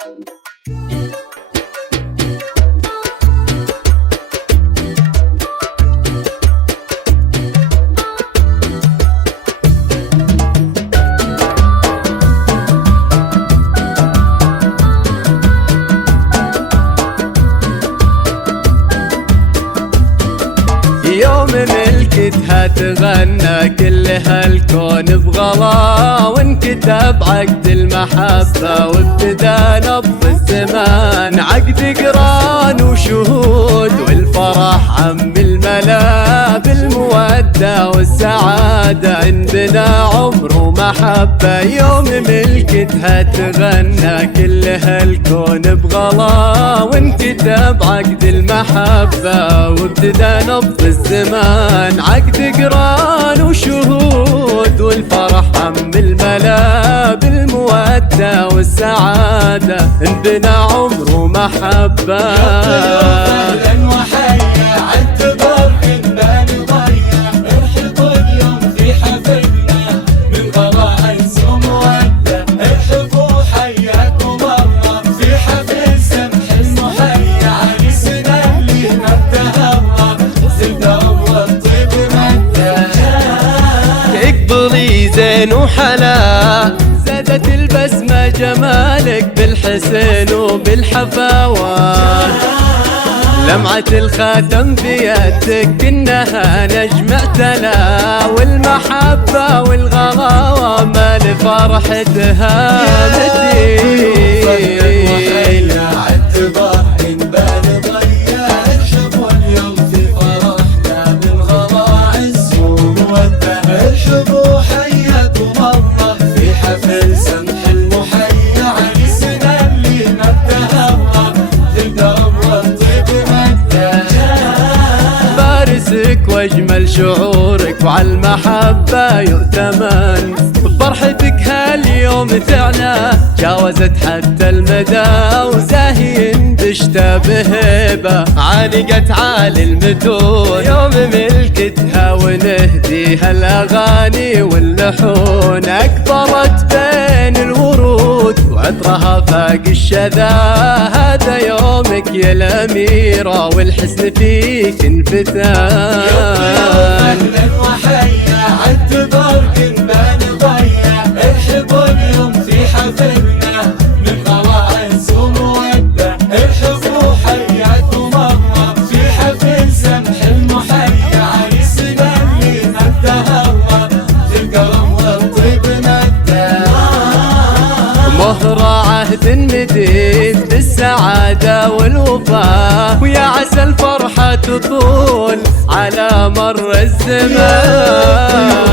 يوم ملكتها تغنى كل هالكون بغلا، وانكتب عقد المحبة وابتدى نبض الزمان، عقد قران وشهود والفرح عم الملا، بالمودة والسعادة عندنا عمر ومحبة. يوم ملكتها تغنى كل هالكون بغلا، وانكتب عقد المحبة وابتدى نبض الزمان، عقد قران وشهود والفرح عم الملا، بالمودة والسعادة عندنا عمر ومحبة. زين وحلا، زادت البسمة جمالك بالحسن وبالحفاوة، لمعة الخاتم بيدك كأنها نجم اعتلى، والمحبة والغلاوة ما لفرحتها مثيل. واجمل شعورك وعالمحبة يؤتمن، بفرحتك هاليوم تعلى جاوزت حتى المدى، وزاهين تشتبه هبة عالقت عالي المتون. يوم ملكتها ونهديها الأغاني واللحون، أكبرت بين الورود وعطرها فاق الشذا، هذا يومك يا الأميرة والحسن فيك انفتان. أهلا وحيا عالتبر كنبان ضيا، ارحبوا اليوم في حفلنا من غواعز ومودة، ارحبوا حياكم الله في حفل سمح المحيا، عريسنا اللي مدها الله في الكرم والطيب مدة. مهر عهد مديد بالسعادة والوفاء، ويا عسى الفرحة تطول على مر الزمان.